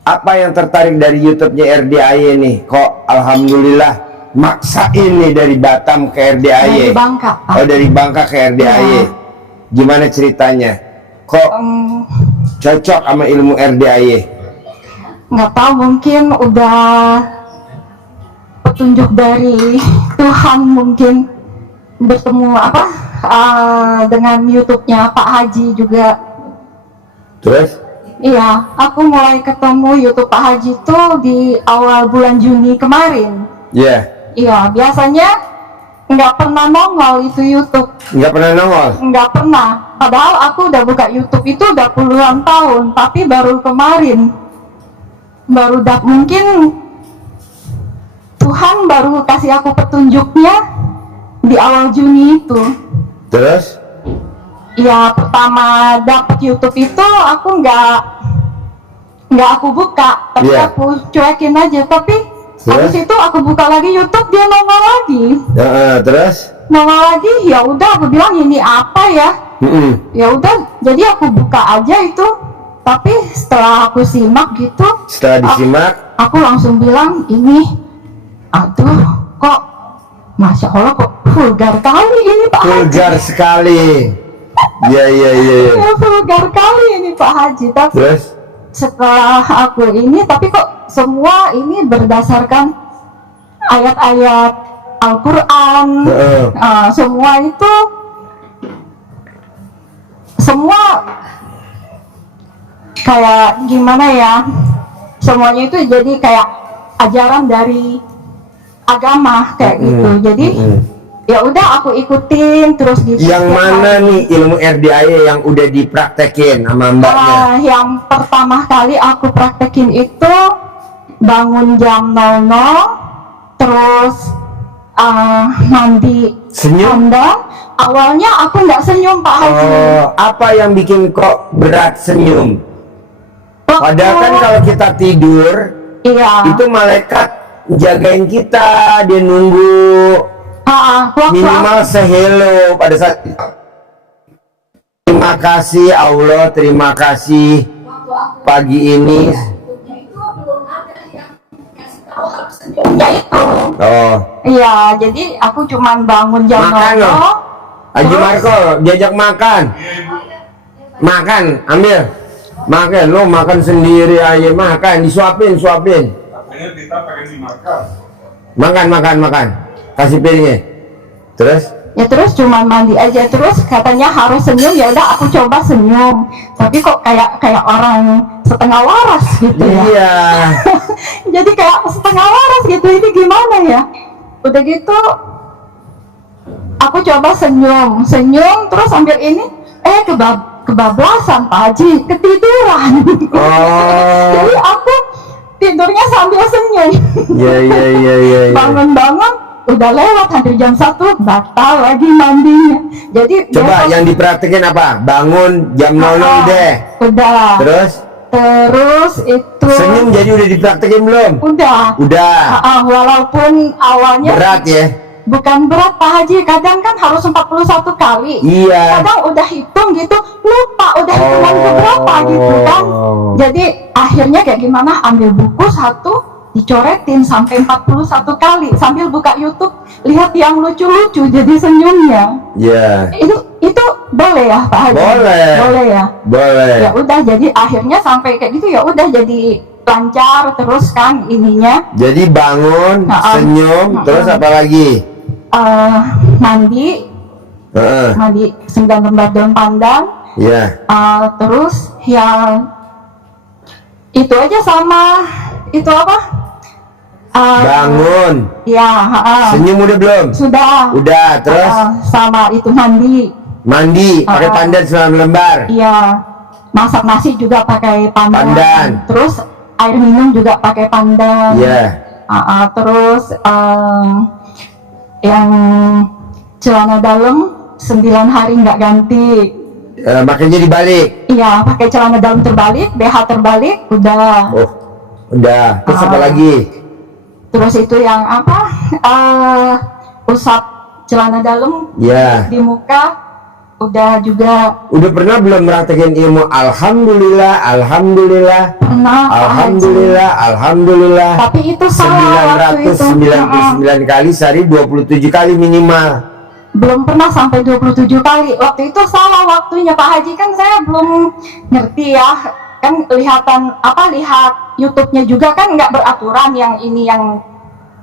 Apa yang tertarik dari YouTube-nya RDAY nih? Kok alhamdulillah maksain nih dari Batam ke RDAY? Dari Bangka, Pak. Oh, dari Bangka ke RDAY. Ya. Gimana ceritanya? Kok cocok sama ilmu RDAY? Nggak tahu, mungkin udah petunjuk dari Tuhan, mungkin bertemu dengan YouTube-nya Pak Haji juga. Terus? Iya, aku mulai ketemu YouTube Pak Haji tuh di awal bulan Juni kemarin. Iya. Iya, biasanya nggak pernah nongol itu YouTube. Nggak pernah nongol? Nggak pernah. Padahal aku udah buka YouTube itu udah puluhan tahun, tapi baru kemarin, mungkin Tuhan baru kasih aku petunjuknya di awal Juni itu. Terus? Ya, pertama dapat YouTube itu aku nggak aku buka, tapi Iya. aku cuekin aja. Tapi Terus? habis itu aku buka lagi YouTube, dia nongol lagi. Terus? Nongol lagi, ya udah aku bilang ini apa ya? Ya udah, jadi aku buka aja itu. Tapi setelah aku simak gitu, Setelah disimak? aku langsung bilang ini, aduh, kok Masya Allah, kok vulgar kali ini Pak Vulgar Haji. sekali. Iya. Ya, vulgar kali ini Pak Haji. Tapi Terus? setelah aku ini, tapi kok semua ini berdasarkan ayat-ayat Al-Quran. Semua itu, semua kayak gimana ya, semuanya itu jadi kayak ajaran dari agama kayak gitu. Jadi ya udah aku ikutin terus gitu. Yang mana nih ilmu RDAY yang udah dipraktekin sama mbaknya? Yang pertama kali aku praktekin itu bangun jam 00, terus mandi Senyum? Anda. Awalnya aku nggak senyum Pak Haji. Oh, apa yang bikin kok berat senyum? Padahal kan kalau kita tidur, iya, itu malaikat jagain kita, dia nunggu minimal sehelo pada saat. Terima kasih Allah, terima kasih pagi ini. Ya itu. Oh, Iya, jadi aku cuman bangun jam makan 00. loh. Haji terus- Marco diajak makan. Makan, ambil. Makan, lo makan sendiri aja, makan, disuapin. Katanya kita pengen dimakan. Makan. Kasih piringnya. Terus? Ya terus cuman mandi aja, terus katanya harus senyum. Ya udah aku coba senyum, tapi kok kayak orang setengah waras gitu ya. Iya. Jadi kayak setengah waras gitu, ini gimana ya? Udah gitu aku coba senyum terus sambil ini kebablasan Pak Haji, ketiduran. Oh. Jadi aku tidurnya sambil senyum. Iya. Bangun-bangun udah lewat hampir jam 1, batal lagi mandinya. Jadi Coba besok- yang dipraktekin apa? Bangun jam 00 deh. Udah. Terus itu Senyum jadi udah dipraktekin belum? udah. Udah. Walaupun awalnya Berat ya? bukan berat Pak Haji, kadang kan harus 41 kali. Iya. Kadang udah hitung gitu, lupa udah hitungan keberapa gitu kan. Jadi akhirnya kayak gimana, ambil buku satu, dicoretin sampai 41 kali sambil buka YouTube, lihat yang lucu-lucu jadi senyumnya. Iya. Itu boleh ya Pak Haji? Boleh ya. Boleh. Ya udah, jadi akhirnya sampai kayak gitu ya udah jadi lancar terus kan ininya. Jadi bangun, senyum, terus apa lagi? Mandi 9 lembar daun pandan. Iya. Terus yang itu aja, sama itu apa? Bangun. Ya, Senyum udah belum? sudah. Udah, terus Sama itu mandi. mandi pakai pandan 9 lembar. Iya. Masak nasi juga pakai pandan. Pandan. Terus air minum juga pakai pandan. Iya. Terus yang celana dalam 9 hari nggak ganti. Makanya dibalik. Iya, pakai celana dalam terbalik, BH terbalik, udah. Oh, udah. Terus apa lagi? Terus itu yang apa? Usap celana dalam Ya. di muka, udah juga Udah pernah belum praktekin ilmu alhamdulillah, alhamdulillah, pernah Pak Haji. alhamdulillah, alhamdulillah. Tapi itu salah waktu itu. 999 kali sehari 27 kali minimal. Belum pernah sampai 27 kali. Waktu itu salah waktunya Pak Haji, kan saya belum ngerti ya. Kan lihat YouTube-nya juga kan nggak beraturan, yang ini yang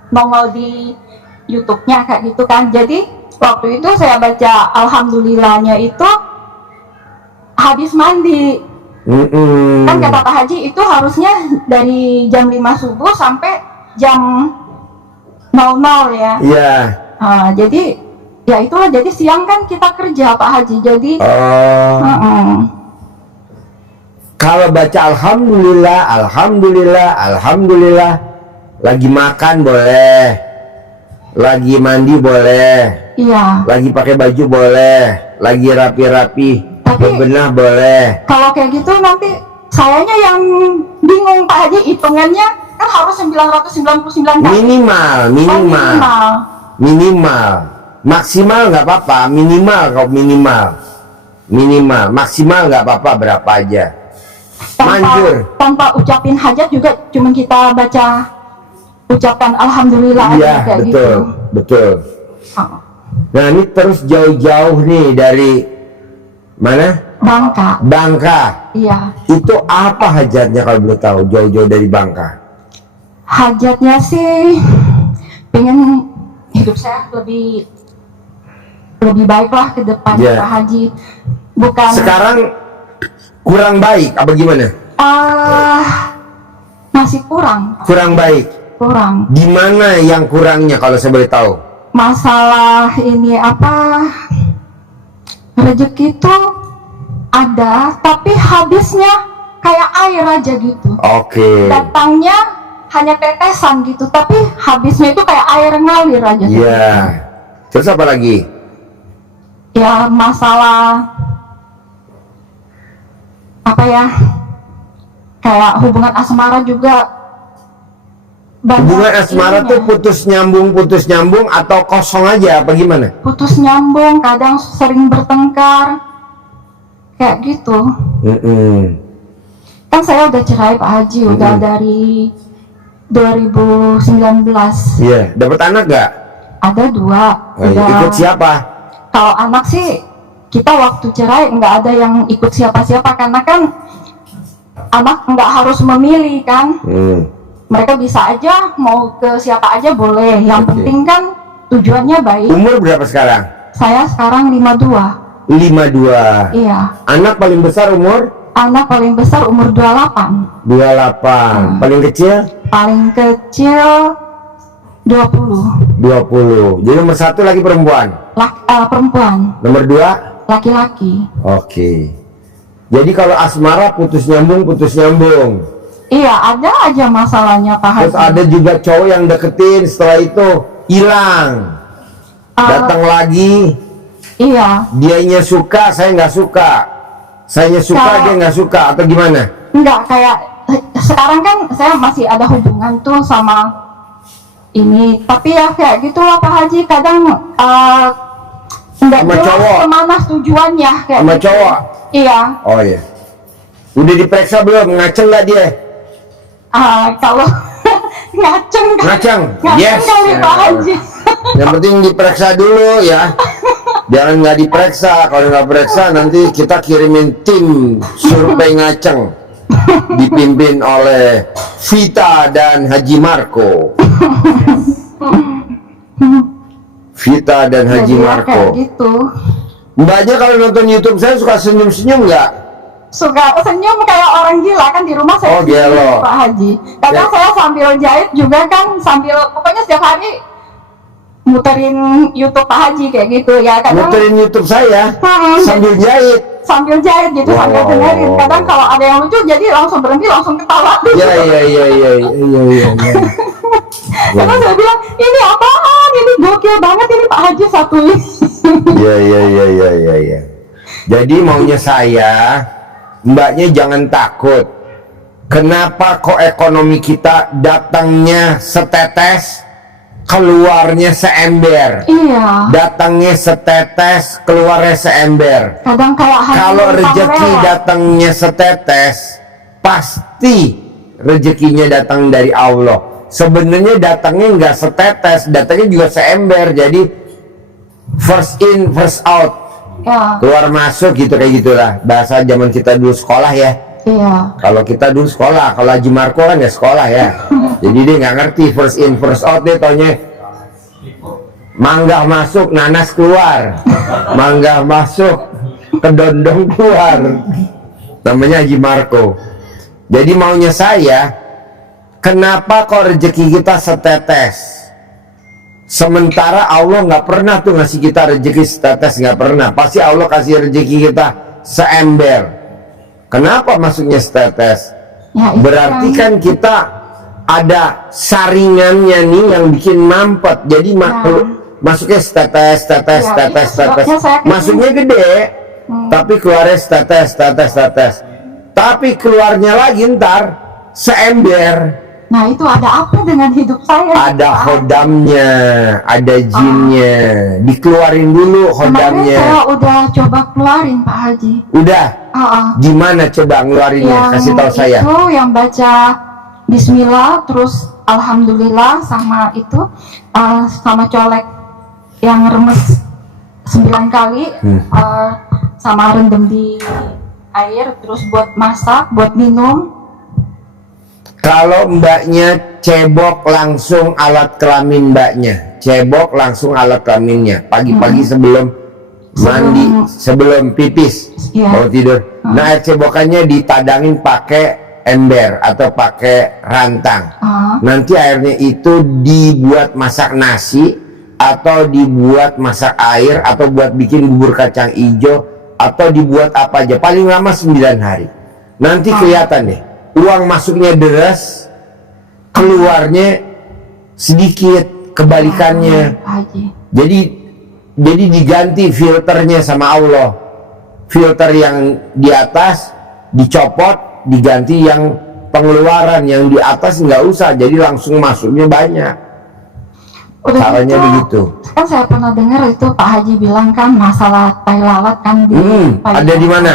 nongol di YouTube-nya kayak gitu kan. Jadi waktu itu saya baca alhamdulillahnya itu habis mandi. Kan kata Pak Haji itu harusnya dari jam 5 subuh sampai jam 00 ya. Iya. Jadi ya itulah, jadi siang kan kita kerja Pak Haji. Jadi kalau baca alhamdulillah, alhamdulillah, alhamdulillah, lagi makan boleh, lagi mandi boleh, iya. lagi pakai baju boleh, lagi rapi-rapi, bebenah boleh. Kalau kayak gitu nanti sayanya yang bingung Pak Haji, hitungannya kan harus 999 kali. Minimal. Maksimal nggak apa-apa, minimal kalau minimal, maksimal nggak apa-apa, berapa aja. Tanpa ucapin hajat juga, cuma kita ucapkan alhamdulillah Iya, aja kayak betul, gitu. betul. Nah ini terus jauh-jauh nih dari mana? Bangka. Iya. Itu apa hajatnya kalau boleh tahu, jauh-jauh dari Bangka? Hajatnya sih pengen hidup saya lebih baik lah ke depan Pak Haji. Bukan sekarang kurang baik apa gimana? Masih kurang baik. Kurang. Di mana yang kurangnya kalau saya boleh tahu? Masalah ini rezeki itu ada, tapi habisnya kayak air aja gitu. Oke. Datangnya hanya tetesan gitu, tapi habisnya itu kayak air ngalir aja. Iya. Terus apa lagi? Ya masalah kayak hubungan asmara juga. Hubungan asmara tuh putus nyambung atau kosong aja apa gimana? Putus nyambung, kadang sering bertengkar kayak gitu. Kan saya udah cerai Pak Haji, udah dari 2019. Iya, dapat anak gak? Ada 2. Ikut siapa? Kalau anak sih kita waktu cerai nggak ada yang ikut siapa-siapa, karena kan anak nggak harus memilih kan. Mereka bisa aja mau ke siapa aja boleh, yang penting kan tujuannya baik. Umur berapa sekarang? Saya sekarang 52. 52. Iya. Anak paling besar umur? Anak paling besar umur 28. 28. Paling kecil? Paling kecil 20. 20. Jadi nomor 1 lagi perempuan? Perempuan. Nomor 2? Laki-laki. Oke. Jadi kalau asmara putus nyambung. Iya, ada aja masalahnya Pak Haji. Terus ada juga cowok yang deketin, setelah itu hilang. Datang lagi. Iya. Dianya suka, saya nggak suka. Sayanya suka, dia nggak suka, atau gimana? Enggak, kayak sekarang kan saya masih ada hubungan tuh sama ini, tapi ya kayak gitulah Pak Haji, kadang nggak jelas kemana tujuannya kayak sama gitu. Cowok? Iya. Oh iya. Udah diperiksa belum? Ngaceng nggak dia? Kalau ngaceng yes. Kali Pak Haji. Yang penting diperiksa dulu ya. Jangan nggak diperiksa. Kalau nggak periksa nanti kita kirimin tim survei ngaceng dipimpin oleh Vita dan Haji Marco. Vita dan Haji Marco. Kayak gitu. Mbaknya kalau nonton YouTube saya suka senyum-senyum nggak? Suka senyum kayak orang gila kan, di rumah saya gelo. Pak Haji. Kadang saya sambil jahit juga kan, pokoknya setiap hari muterin YouTube Pak Haji kayak gitu ya. Kadang muterin YouTube saya sambil jahit. Sambil jahit gitu, sambil dengerin. Kadang kalau ada yang lucu jadi langsung berhenti, langsung ketawa. Iya. Karena saya bilang, ini apaan? Ini gokil banget ini Pak Haji satu ini. Iya. Jadi maunya saya, mbaknya jangan takut. Kenapa kok ekonomi kita datangnya setetes, keluarnya seember, Iya. datangnya setetes, keluarnya seember. Kadang kayak hari Kalau yang rezeki lewat. datangnya setetes, pasti rezekinya datang dari Allah. Sebenarnya datangnya nggak setetes, datangnya juga seember. Jadi first in, first out, Ya, keluar masuk gitu, kayak gitulah bahasa zaman kita dulu sekolah ya. iya. Kalau kita dulu sekolah, kalau Haji Marco kan ya sekolah ya. Jadi dia nggak ngerti first in first out, dia taunya mangga masuk, nanas keluar, mangga masuk, kedondong keluar. Namanya Haji Marco. Jadi maunya saya, kenapa kok rezeki kita setetes? Sementara Allah nggak pernah tuh ngasih kita rezeki setetes, nggak pernah. Pasti Allah kasih rezeki kita seember. Kenapa masuknya setetes? Ya, itu Berarti kan kita ada saringannya nih yang bikin mampet. Jadi masuknya setetes, tetes, Ya, tetes, itu tetes. sebabnya saya Masuknya gede, tapi keluarnya tetes, tetes, tetes. Tapi keluarnya lagi ntar seember. Nah, itu ada apa dengan hidup saya? Ada Pak? hodamnya, ada jinnya. Dikeluarin dulu Kemarin hodamnya. saya udah coba keluarin, Pak Haji. Udah, Ah, gimana coba ngeluarinnya? Kasih tahu saya. Itu yang baca Bismillah, terus Alhamdulillah, sama itu sama colek yang remes 9 kali, sama rendam di air, terus buat masak, buat minum. Kalau mbaknya cebok langsung alat kelamin mbaknya, cebok langsung alat kelaminnya. Pagi-pagi sebelum mandi, sebelum pipis, Iya. mau tidur. Nah, air cebokannya ditadangin pakai ember atau pakai rantang. Nanti airnya itu dibuat masak nasi, atau dibuat masak air, atau buat bikin bubur kacang hijau, atau dibuat apa aja. Paling lama 9 hari. Nanti kelihatan deh, uang masuknya deras, keluarnya sedikit, kebalikannya. Pak Haji. Jadi diganti filternya sama Allah. Filter yang di atas dicopot, diganti yang pengeluaran. Yang di atas nggak usah, jadi langsung masuknya banyak. Udah Caranya gitu, begitu. kan saya pernah dengar itu Pak Haji bilang kan masalah tai lalat kan di Ada di mana?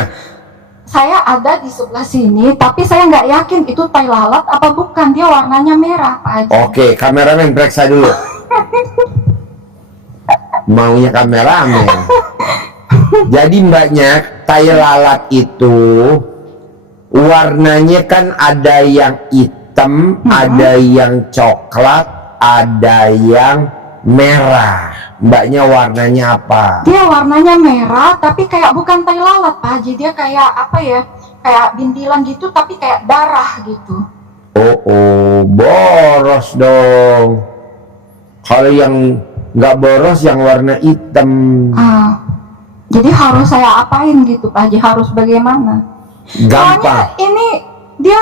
Saya ada di sebelah sini, tapi saya nggak yakin itu tai lalat apa bukan. Dia warnanya merah, Pak Haji. Oke, kameramen periksa dulu. Maunya kameramen. Jadi mbaknya, tai lalat itu warnanya kan ada yang hitam, ada yang coklat, ada yang merah. Mbaknya warnanya apa? Dia warnanya merah, tapi kayak bukan tai lalat, Pak Haji. Dia kayak apa ya? Kayak bintilan gitu, tapi kayak darah gitu. Oh, boros dong. Kalau yang nggak boros, yang warna hitam. Jadi harus saya apain gitu, Pak Haji? Harus bagaimana? Gampang. Soalnya ini dia,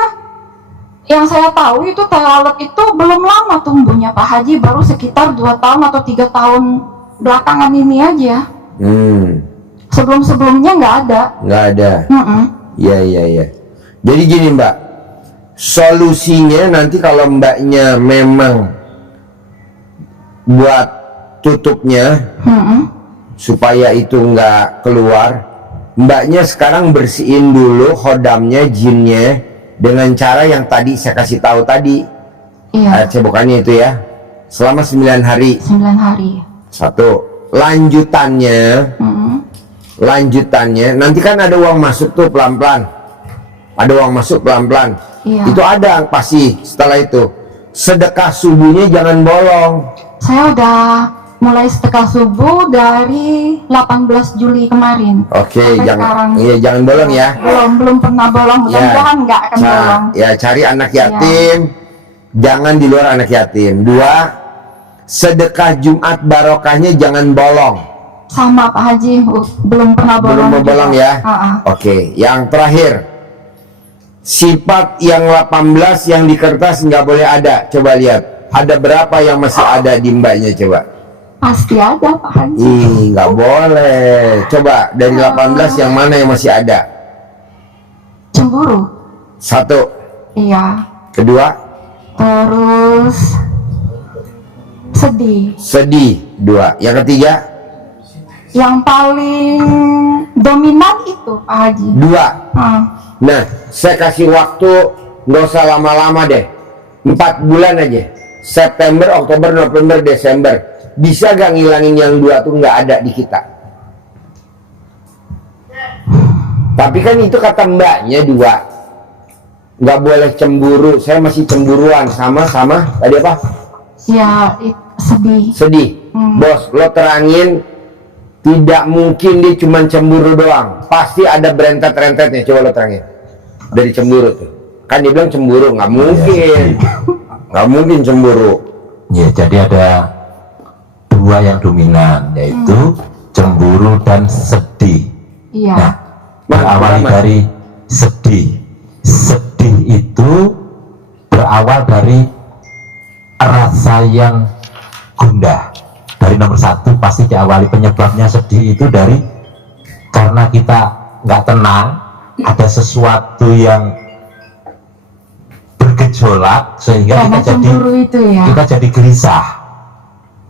yang saya tahu itu tai lalat itu belum lama tumbuhnya, Pak Haji. Baru sekitar 2 tahun atau 3 tahun belakangan ini aja. Sebelum-sebelumnya nggak ada. Nggak ada. Iya. Jadi gini mbak, solusinya nanti kalau mbaknya memang buat tutupnya supaya itu nggak keluar, mbaknya sekarang bersihin dulu hodamnya, jinnya, dengan cara yang tadi saya kasih tahu tadi. Iya. Air cebokannya itu ya, selama 9 hari. 9 hari. Satu. Lanjutannya nanti kan ada uang masuk tuh pelan-pelan, ada uang masuk pelan-pelan. Iya. Itu ada pasti. Setelah itu sedekah subuhnya jangan bolong. Saya udah mulai sedekah subuh dari 18 Juli kemarin. Oke, Sampai sekarang. jangan bolong ya. Belum pernah bolong. Mudah-mudahan nggak akan bolong. Ya, cari anak yatim, jangan di luar anak yatim. 2, sedekah Jumat barokahnya jangan bolong. Sama Pak Haji, belum pernah bolong. Belum mau bolong ya. Ah. Oke, yang terakhir, sifat yang 18 yang di kertas nggak boleh ada. Coba lihat, ada berapa yang masih ada di mbaknya, coba. Pasti ada Pak Haji. Ih, nggak boleh. Coba dari 18 yang mana yang masih ada? Cemburu. 1. Iya. Kedua. Terus sedih. Sedih 2. Yang ketiga Yang paling dominan itu Pak Haji. 2. Hmm. Nah, saya kasih waktu nggak usah lama-lama deh. 4 bulan aja. September, Oktober, November, Desember. Bisa gak ngilangin yang 2 tuh nggak ada di kita? Tapi kan itu kata mbaknya 2. Nggak boleh cemburu. Saya masih cemburuan sama tadi apa? Ya, sedih. Sedih. Bos, lo terangin. Tidak mungkin dia cuma cemburu doang. Pasti ada berentet-rentetnya. Coba lo terangin. Dari cemburu tuh. Kan dia bilang cemburu. Nggak mungkin. Nggak mungkin cemburu. Ya, jadi ada 2 yang dominan, yaitu cemburu dan sedih. Iya. Nah, berawal dari sedih. Sedih itu berawal dari rasa yang gundah. Dari nomor 1 pasti diawali penyebabnya sedih itu dari karena kita nggak tenang, ada sesuatu yang bergejolak sehingga Karena cemburu itu ya. kita jadi gelisah,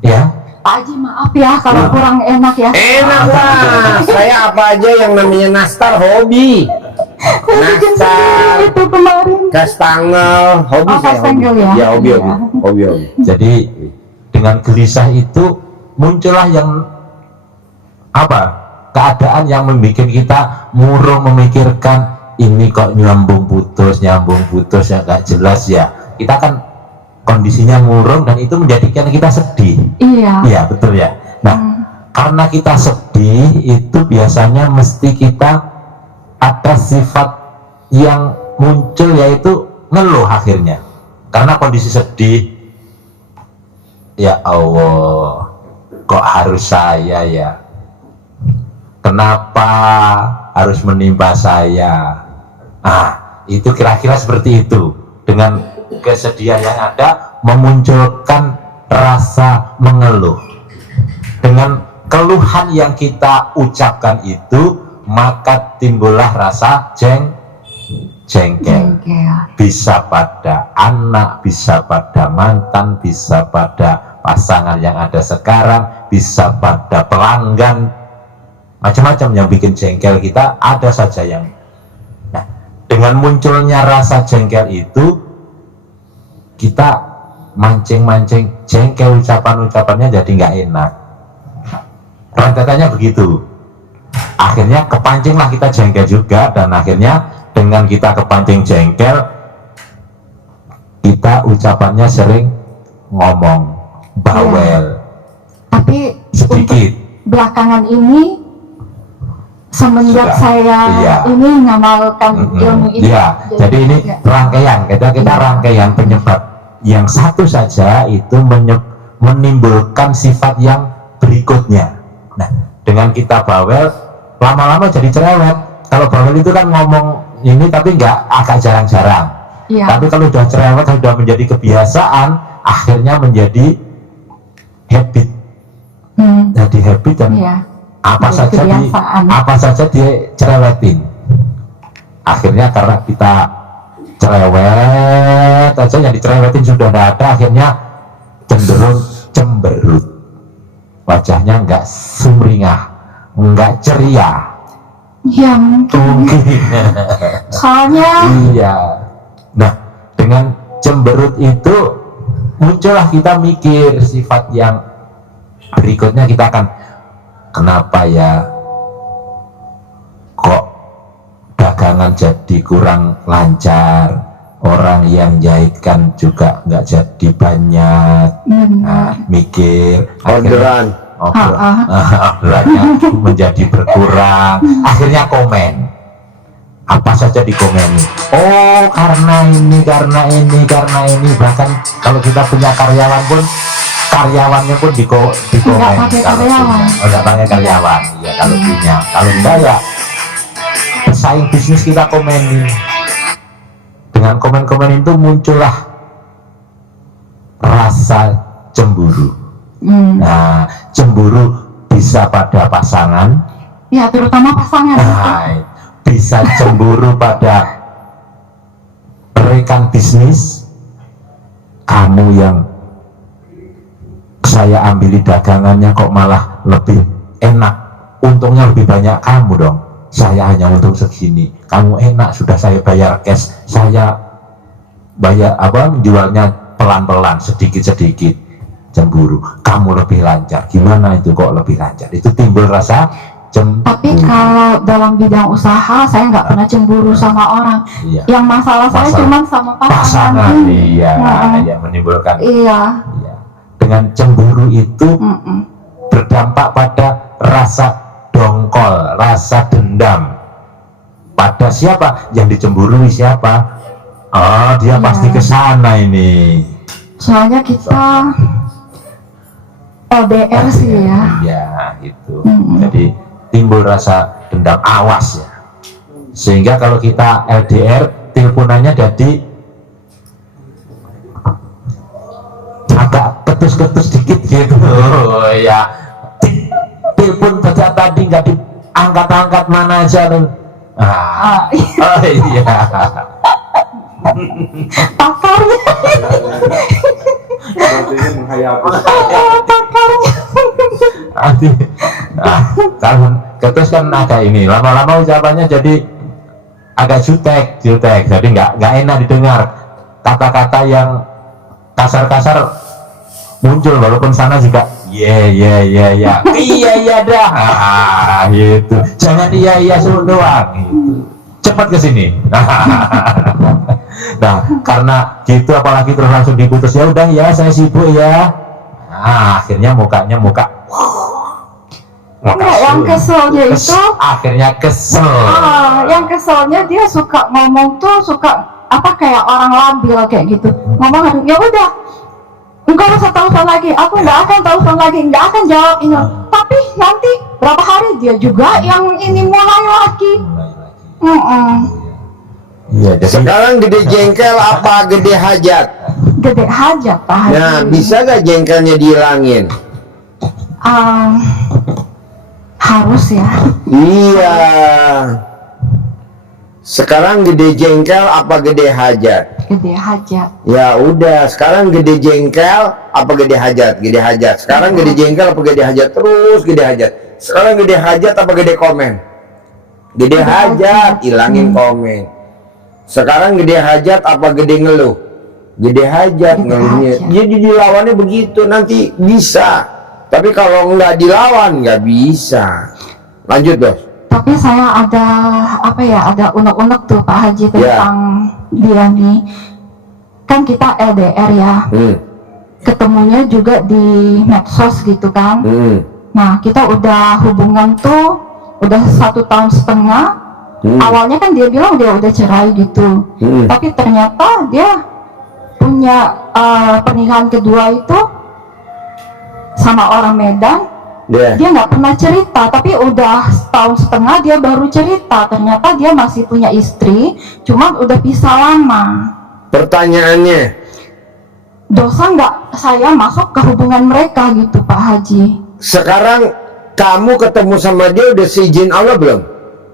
ya. Pak Haji maaf ya kalau kurang enak ya. Enak lah. Saya apa aja yang namanya nastar hobi. Saya bikin Nastar, sendiri itu kemarin. kastangel, hobi Oh, saya. kastangel ya? Ya hobi. Iya. Jadi dengan gelisah itu muncullah yang apa? Keadaan yang membuat kita murung memikirkan ini kok nyambung putus yang gak jelas ya. Kita kan kondisinya murung dan itu menjadikan kita sedih. Iya. Iya betul ya. Nah, karena kita sedih itu biasanya mesti kita ada sifat yang muncul yaitu ngeluh akhirnya. Karena kondisi sedih, ya Allah, kok harus saya ya? Kenapa harus menimpa saya? Ah, itu kira-kira seperti itu. Dengan kesedihan yang ada memunculkan rasa mengeluh. Dengan keluhan yang kita ucapkan itu, maka timbullah rasa jengkel. Bisa pada anak, bisa pada mantan, bisa pada pasangan yang ada sekarang, bisa pada pelanggan, macam-macam yang bikin jengkel kita ada saja yang. Nah, dengan munculnya rasa jengkel itu, kita mancing-mancing jengkel, ucapan-ucapannya jadi nggak enak. Rentetannya begitu. Akhirnya kepancinglah kita jengkel juga, dan akhirnya dengan kita kepancing jengkel, kita ucapannya sering ngomong bawel. Tapi Sedikit. untuk belakangan ini semenjak Sudah. saya Iya. ini ngamalkan ilmu ini. Ya, jadi ini ya. rangkaian, kita rangkaian penyebab. Yang satu saja itu menimbulkan sifat yang berikutnya. Nah, dengan kita bawel, lama-lama jadi cerewet. Kalau bawel itu kan ngomong ini tapi agak jarang-jarang. Iya. Tapi kalau udah cerewet, sudah menjadi kebiasaan, akhirnya menjadi habit. Jadi habit dan Iya. apa Jadi saja kebiasaan. apa saja dia cerewetin. Akhirnya karena kita cerewet aja, yang dicerewetin sudah tidak ada, akhirnya cenderung cemberut, wajahnya nggak sumringah, nggak ceria. Ya mungkin. Soalnya Iya. Nah, dengan cemberut itu muncullah kita mikir sifat yang berikutnya. Kita akan, kenapa ya kok dagangan jadi kurang lancar, orang yang jahitkan juga nggak jadi banyak. Nah, mikir Orderan. orderannya menjadi berkurang, akhirnya komen apa saja dikomeni. Oh, karena ini, bahkan kalau kita punya karyawannya pun dikomen. Nggak pakai karyawan. Nggak pakai karyawan, ya kalau punya. Kalau enggak ya pesaing bisnis kita komenin. Dengan komen-komen itu muncullah rasa cemburu. Nah, cemburu bisa pada pasangan, ya terutama pasangan. nah, bisa cemburu pada rekan bisnis, kamu yang saya ambil dagangannya kok malah lebih enak, untungnya lebih banyak kamu dong, saya hanya untung segini, kamu enak, sudah saya bayar cash, saya bayar menjualnya pelan-pelan, sedikit-sedikit. Cemburu, kamu lebih lancar, gimana itu kok lebih lancar, itu timbul rasa cemburu. Tapi kalau dalam bidang usaha saya nggak pernah cemburu sama orang. Iya. Yang masalah saya cuma sama pasangan. Iya, Nah, yang menimbulkan. iya. Iya. Dengan cemburu itu berdampak pada rasa dongkol, rasa dendam. Pada siapa? Yang dicemburui siapa? Oh, dia Iya. pasti ke sana ini. Soalnya kita LDR sih ya. Iya, itu. Jadi timbul rasa dendam, awas ya. Sehingga kalau kita LDR, teleponannya jadi agak ketus-ketus dikit gitu. Oh, ya. Telepon sejak tadi nggak diangkat-angkat, mana aja. Ah, Oh iya. pakarnya. Sepertinya menghayati. Pakarnya. Nanti, kalau ketus kan agak ini, lama-lama ucapannya jadi agak jutek, jadi nggak enak didengar. Kata-kata yang kasar-kasar muncul, walaupun sana juga iya dah, gitu. Jangan iya suruh doang, gitu. Cepat ke sini. Nah, karena gitu, apalagi terus langsung diputus, ya udah ya, saya sibuk ya. Nah, akhirnya muka Enggak, yang keselnya itu akhirnya kesel. yang keselnya dia suka ngomong tuh kayak orang labil kayak gitu. Ngomong, ya udah, enggak usah telepon lagi, aku nggak akan telepon lagi, nggak akan jawab ini. Tapi nanti berapa hari dia juga yang ini mulai lagi. Iya, jadi Sekarang gede jengkel apa gede hajat? Gede hajat Pak Haji. Nah, bisa gak jengkelnya dihilangin? Harus ya. Iya. Sekarang gede jengkel apa gede hajat? Gede hajat. Ya udah, sekarang gede jengkel apa gede hajat? Gede hajat. Sekarang gede jengkel apa gede hajat? Terus gede hajat. Sekarang gede hajat apa gede komen? Gede hajat, ilangin komen. Sekarang gede hajat apa gede ngeluh? Gede hajat, Gede ngeluhnya. hajat. Jadi dilawannya begitu, nanti bisa. Tapi kalau nggak dilawan nggak bisa. Lanjut bos. Tapi saya ada unek-unek tuh Pak Haji tentang dia nih. Kan kita LDR ya. Ketemunya juga di medsos gitu kan. Nah, kita udah hubungan tuh udah 1,5 tahun. Awalnya kan dia bilang dia udah cerai gitu. Tapi ternyata dia punya pernikahan kedua itu sama orang Medan. Ya. Dia nggak pernah cerita, tapi udah 1,5 tahun dia baru cerita. Ternyata dia masih punya istri, cuman udah pisah lama. Pertanyaannya, Dosa nggak saya masuk ke hubungan mereka gitu Pak Haji? sekarang kamu ketemu sama dia udah seizin Allah belum?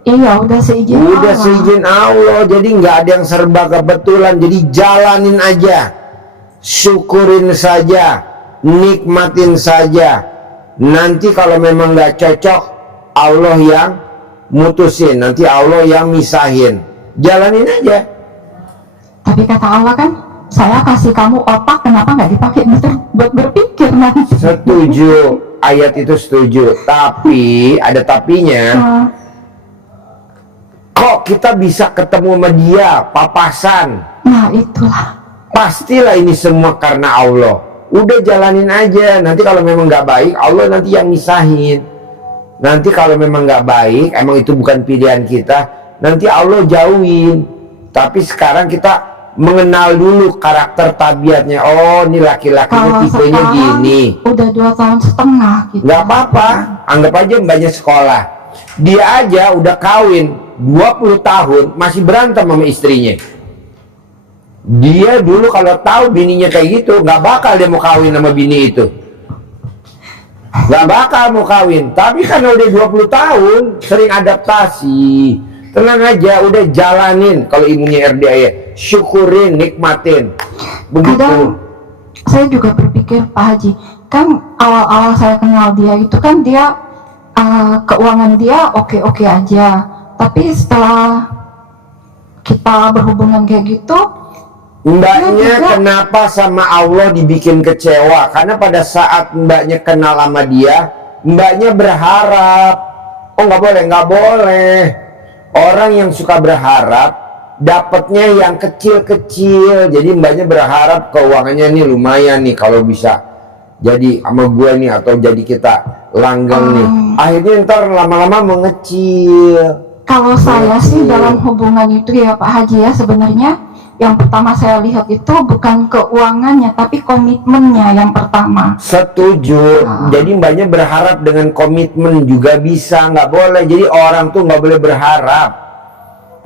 Iya, udah seizin Udah Allah. seizin Allah, jadi nggak ada yang serba kebetulan. Jadi jalanin aja, syukurin saja, nikmatin saja. Nanti kalau memang nggak cocok, Allah yang mutusin, nanti Allah yang misahin. Jalanin aja. Tapi kata Allah kan, saya kasih kamu otak, kenapa nggak dipakai buat berpikir nanti? Setuju, ayat itu setuju. Tapi ada tapinya. Kok kita bisa ketemu sama dia, papasan? Nah itulah. Pastilah ini semua karena Allah. Udah jalanin aja. Nanti kalau memang nggak baik, Allah nanti yang misahin. Nanti kalau memang nggak baik, emang itu bukan pilihan kita, nanti Allah jauhin. Tapi sekarang kita mengenal dulu karakter tabiatnya. Oh, ini laki-lakinya Kalau tipenya sekarang gini. udah 2,5 tahun gitu. Nggak apa-apa, anggap aja mbaknya sekolah. Dia aja udah kawin 20 tahun masih berantem sama istrinya. Dia dulu kalau tahu bininya kayak gitu, nggak bakal dia mau kawin sama bini itu. Nggak bakal mau kawin. Tapi kan udah 20 tahun sering adaptasi. Tenang aja, udah jalanin. Kalau ibunya RDA, syukurin, nikmatin. Begitu. Kadang saya juga berpikir Pak Haji, kan awal-awal saya kenal dia itu kan dia keuangan dia oke-oke aja, tapi setelah kita berhubungan kayak gitu, Mbaknya dia juga- kenapa sama Allah dibikin kecewa? Karena pada saat mbaknya kenal sama dia, mbaknya berharap. Oh nggak boleh, nggak boleh. Orang yang suka berharap dapatnya yang kecil-kecil. Jadi mbaknya berharap keuangannya nih lumayan nih kalau bisa jadi sama gue nih, atau jadi kita langgeng nih. Akhirnya ntar lama-lama mengecil. kalau saya sih Betul. dalam hubungan itu ya Pak Haji ya, sebenarnya yang pertama saya lihat itu bukan keuangannya tapi komitmennya yang pertama. Setuju. Jadi mbaknya berharap dengan komitmen juga bisa. Nggak boleh. Jadi orang tuh nggak boleh berharap.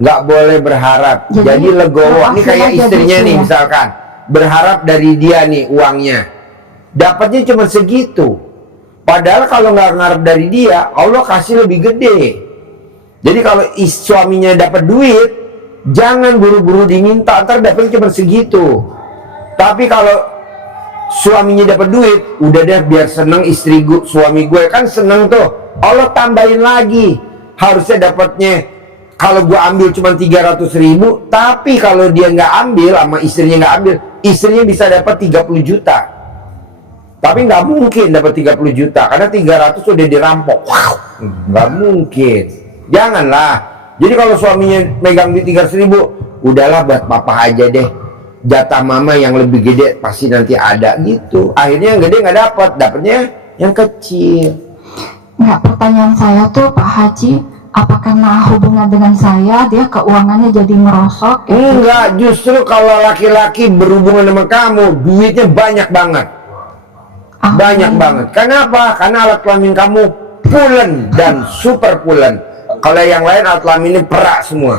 Nggak boleh berharap. Jadi legowo. Ini kayak lepas istrinya aja nih gitu ya. misalkan. Berharap dari dia nih uangnya. Dapatnya cuma segitu. Padahal kalau nggak ngarep dari dia, Allah kasih lebih gede. Jadi kalau suaminya dapat duit, jangan buru-buru diminta, ntar dapetnya cuma segitu. Tapi kalau suaminya dapat duit, udah deh biar seneng istri gue, suami gue kan seneng tuh. Allah tambahin lagi. Harusnya dapatnya kalau gue ambil cuma 300.000, tapi kalau dia nggak ambil sama istrinya nggak ambil, istrinya bisa dapat 30 juta. Tapi nggak mungkin dapat 30 juta karena 300 udah dirampok. Wow, nggak mungkin. Janganlah. Jadi kalau suaminya megang duit 300.000, udahlah buat papa aja deh. Jatah mama yang lebih gede pasti nanti ada gitu. Akhirnya yang gede nggak dapat, dapatnya yang kecil. Nggak, pertanyaan saya tuh Pak Haji, apa karena hubungan dengan saya dia keuangannya jadi merosot? Enggak, justru kalau laki-laki berhubungan sama kamu, duitnya banyak banget. Banyak banget. Kenapa? Karena alat kelamin kamu pulen dan super pulen. Kalau yang lain alat kelaminnya perak semua.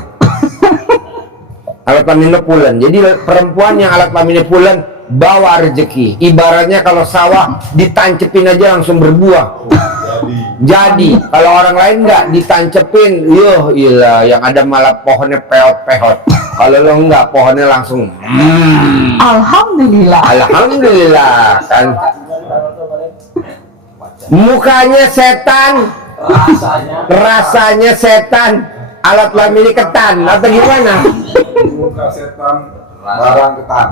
Alat kelaminnya pulen. Jadi perempuan yang alat kelaminnya pulen bawa rezeki. Ibaratnya kalau sawah ditancepin aja langsung berbuah. Jadi kalau orang lain nggak ditancepin, yoh ilah, yang ada malah pohonnya peot-peot. Kalau lo nggak, pohonnya langsung Alhamdulillah. alhamdulillah kan. Mukanya setan, rasanya setan, alat kelamin ketan atau gimana? Muka setan, barang ketan.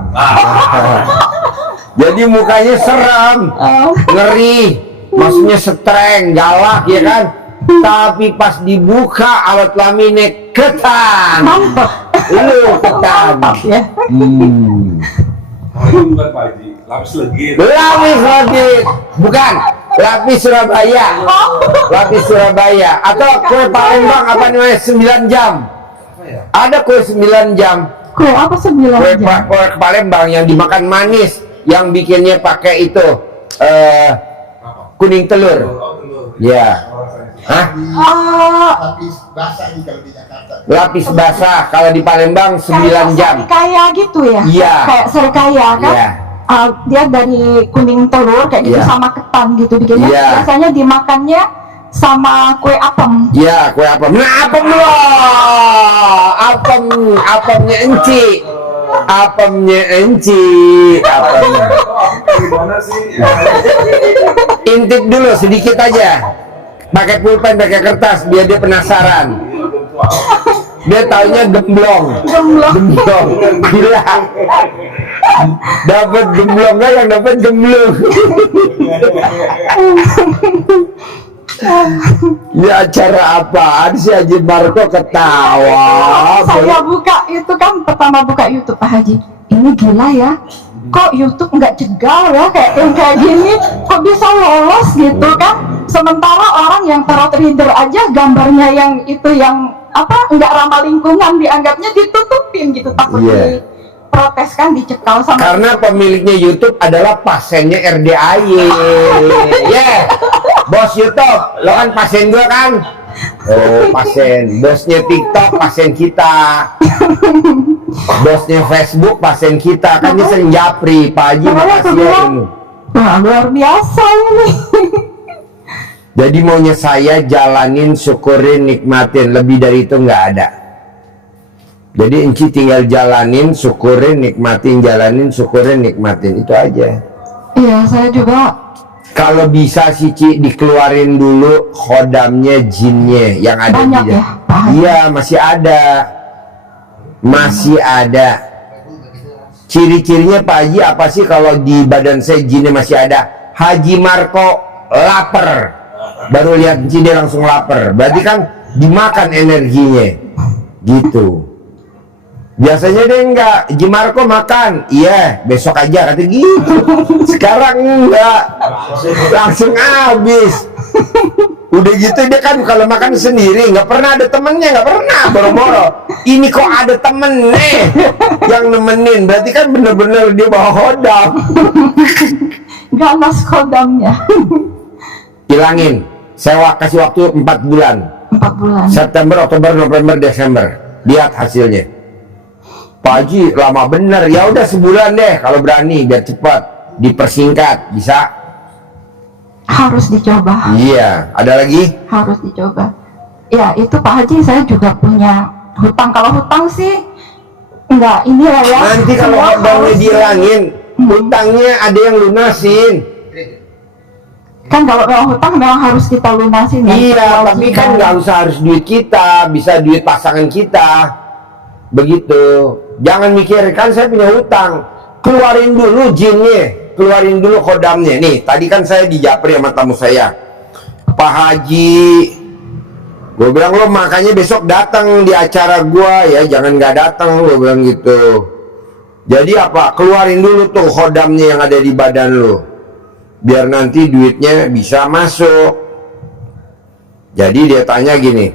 Jadi mukanya seram, ngeri, maksudnya streng, galak ya kan? Tapi pas dibuka alat kelaminnya ketan. Mantap. Lu ketan. Ya. Oh, itu bukan Pak Haji, lapis legit. Lapis legit, bukan lapis Surabaya. Lapis Surabaya atau kue Palembang apa namanya 9 jam. Ada kue 9 jam. Kue apa 9 Kue jam? Palembang yang dimakan manis, yang bikinnya pakai itu kuning telur. Oh, telur. Ya. Hah? Lapis basah nih kalau di Jakarta. Lapis basah kalau di Palembang 9 jam. Serikaya gitu ya? Iya. Kayak serikaya kan? Iya. Dia dari kuning telur kayak gitu Iya. sama ketan gitu bikinnya. Iya. Biasanya dimakannya sama kue apem. Ya, kue apem. Nah, apem loh. Apemnya enci. Apemnya enci. Apemnya. Gimana sih? Intip dulu sedikit aja. Pakai pulpen, pakai kertas biar dia penasaran. Dia taunya gemblong. Gemblong. Gila. Dapat gemblongnya yang dapat gemblong. Ya acara apaan sih Haji Marco ketawa? Saya buka itu kan pertama buka YouTube Pak Haji. Ini gila ya. Kok YouTube nggak jegal ya kayak yang kayak gini? Kok bisa lolos gitu kan? Sementara orang yang tarot reader aja gambarnya yang itu yang apa nggak ramah lingkungan dianggapnya ditutupin gitu, takut Iya. diprotes kan, dicekal sama. Karena pemiliknya YouTube adalah pasiennya RDAY. Yeah. Bos YouTube, lo kan pasien gua kan? Oh, pasien. Bosnya TikTok, pasien kita. Bosnya Facebook, pasien kita. Kan dia sering japri. Pak Haji, Makanya aku makasih ya bilang, ini. wah luar biasa ini. Jadi maunya saya jalanin, syukurin, nikmatin. Lebih dari itu nggak ada. Jadi Enci tinggal jalanin, syukurin, nikmatin. Jalanin, syukurin, nikmatin. Itu aja. Iya, saya juga Kalau bisa sih Ci, dikeluarin dulu khodamnya, jinnya yang ada Banyak di ya, Pak Haji? Iya, masih ada. Masih ada. Ciri-cirinya Pak Haji apa sih kalau di badan saya jinnya masih ada? Haji Marco lapar. Baru lihat Ci dia langsung lapar. Berarti kan dimakan energinya. Gitu. Biasanya dia enggak, Haji Marco makan, iya besok aja kata gitu. Sekarang enggak, langsung habis. Udah gitu dia kan kalau makan sendiri, nggak pernah ada temennya, nggak pernah, boro-boro. Ini kok ada temen nih yang nemenin, berarti kan bener-bener dia bawa hodam. Ganas kodamnya. Hilangin, saya kasih waktu 4 bulan. 4 bulan. September, Oktober, November, Desember. Lihat hasilnya. Pak Haji lama bener, ya udah sebulan deh kalau berani biar cepat, dipersingkat bisa. Harus dicoba. Iya, ada lagi? Harus dicoba. Ya itu Pak Haji, saya juga punya hutang. Kalau hutang sih enggak inilah ya. Nanti kalau Semua hodamnya harus dihilangin, hutangnya ada yang lunasin. kan kalau memang hutang memang harus kita lunasin ya. Iya, Kewajiban. tapi kan nggak usah harus duit kita, bisa duit pasangan kita. Begitu. Jangan mikir, kan saya punya hutang. Keluarin dulu jinnya, keluarin dulu khodamnya. Nih, tadi kan saya di japri sama tamu saya. Pak Haji, gue bilang lo makanya besok datang di acara gua ya, jangan nggak datang, gue bilang gitu. Jadi apa? Keluarin dulu tuh khodamnya yang ada di badan lo, biar nanti duitnya bisa masuk. Jadi dia tanya gini,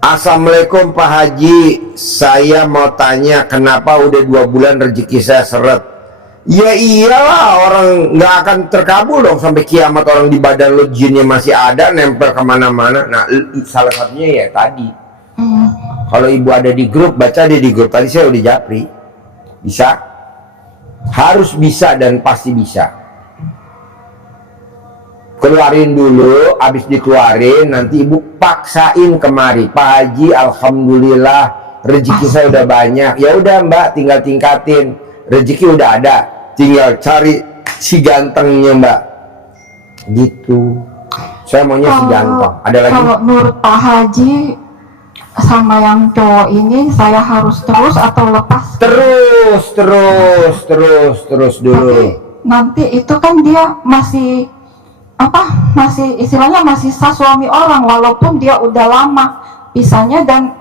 Assalamualaikum Pak Haji, saya mau tanya kenapa udah 2 bulan rezeki saya seret. Ya iyalah, orang nggak akan terkabul dong sampai kiamat. Orang di badan lo jinnya masih ada, nempel kemana-mana. Nah salah satunya ya tadi. Kalau ibu ada di grup, baca dia di grup. Tadi saya udah japri. Bisa, harus bisa dan pasti bisa. Keluarin dulu, habis dikeluarin nanti ibu paksain kemari. Pak Haji, alhamdulillah rezeki saya udah banyak. Ya udah Mbak, tinggal tingkatin. Rezeki udah ada, tinggal cari si gantengnya Mbak. Gitu. Saya maunya si ganteng. Ada lagi? Kalau menurut Pak Haji sama yang cowok ini saya harus terus atau lepas? Terus dulu. Tapi nanti itu kan dia masih masih istilahnya masih sah suami orang walaupun dia udah lama pisahnya, dan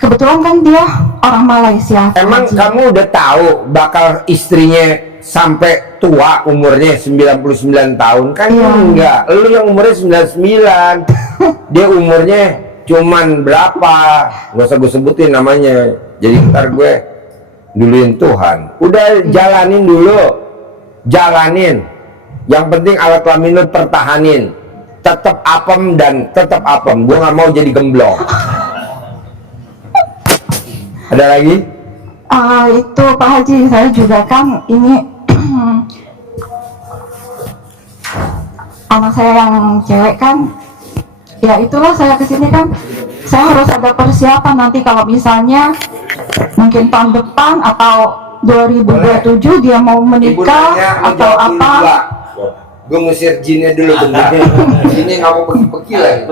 kebetulan kan dia orang Malaysia. Emang Haji. kamu udah tahu bakal istrinya sampai tua umurnya 99 tahun kan? Iya. Enggak, lu yang umurnya 99. Dia umurnya cuman berapa? Gak usah gue sebutin namanya, jadi ntar gue duluin Tuhan. Udah jalanin dulu, jalanin. Yang penting alat kelamin lu pertahanin, tetap apem dan tetap apem. Gue nggak mau jadi gemblong. Ada lagi? Itu Pak Haji, saya juga kan ini anak saya yang cewek kan, ya itulah saya kesini kan, saya harus ada persiapan nanti kalau misalnya mungkin tahun depan atau 2027 dia mau menikah atau apa. Gue ngusir jinnya dulu bentar. Jinnya nggak mau pergi-pergi lagi.